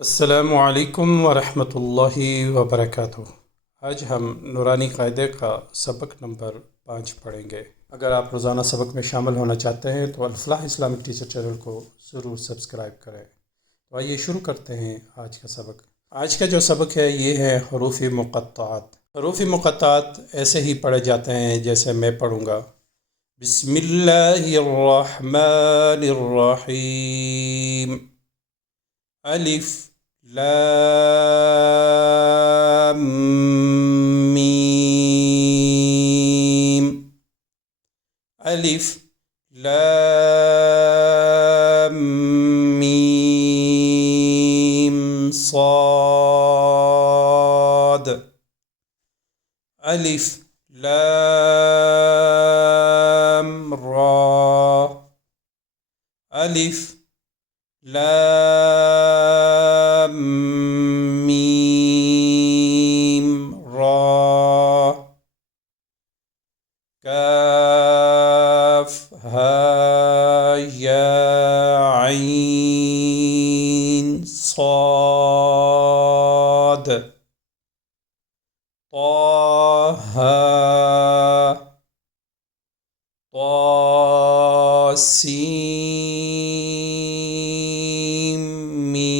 अस्सलामु अलैकुम वरहमतुल्लाहि वबरकातुह। आज हम नूरानी क़ायदे का सबक नंबर 5 पढ़ेंगे। अगर आप रोज़ाना सबक में शामिल होना चाहते हैं तो अल-फलाह इस्लामिक टीचर चैनल को ज़रूर सब्सक्राइब करें। तो आइए शुरू करते हैं आज का सबक। आज का जो सबक है ये है हरूफ़ मुक़त्तआत। हरूफ़ मुक़त्तआत ऐसे ही पढ़े जाते हैं जैसे मैं पढ़ूँगा। बिस्मिल्लाहिर्रहमानिर्रहीम। अलिफ लाम मीम। अलिफ लाम मीम साद। अलिफ लाम रा। अलिफ लाम मीम रा। काफ हा या ऐन साद। ताहा तासीम मीम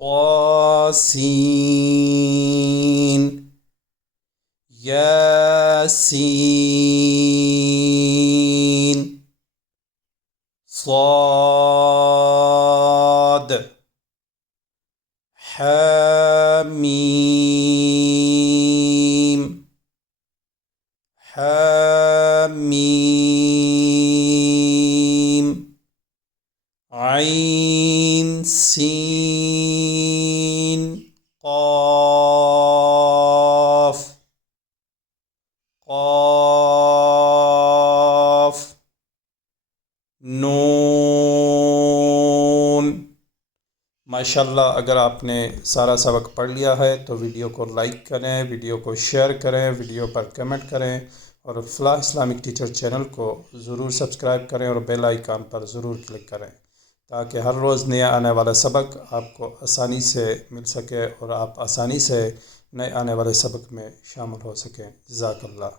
तासीन। यासीन साद। हामीम हामीम। ऐन सीन क़ाफ क़ाफ। नून। माशाल्लाह, अगर आपने सारा सबक पढ़ लिया है तो वीडियो को लाइक करें, वीडियो को शेयर करें, वीडियो पर कमेंट करें और फलाह इस्लामिक टीचर चैनल को ज़रूर सब्सक्राइब करें और बेल आइकन पर ज़रूर क्लिक करें ताकि हर रोज़ नया आने वाला सबक आपको आसानी से मिल सके और आप आसानी से नए आने वाले सबक में शामिल हो सकें। जज़ाकल्लाह।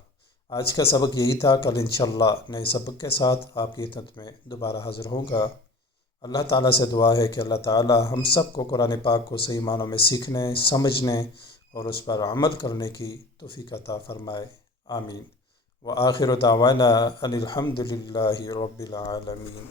आज का सबक यही था। कल इंशाअल्लाह नए सबक के साथ आपकी खिदमत में दोबारा हाज़िर होगा। अल्लाह ताला से दुआ है कि अल्लाह ताला हम सब को कुरान पाक को सही मानों में सीखने, समझने और उस पर अमल करने की तौफ़ीक़ अता फ़रमाए। आमीन। व आखिर दावाना अनिल हम्दुलिल्लाहि रब्बिल आलमीन।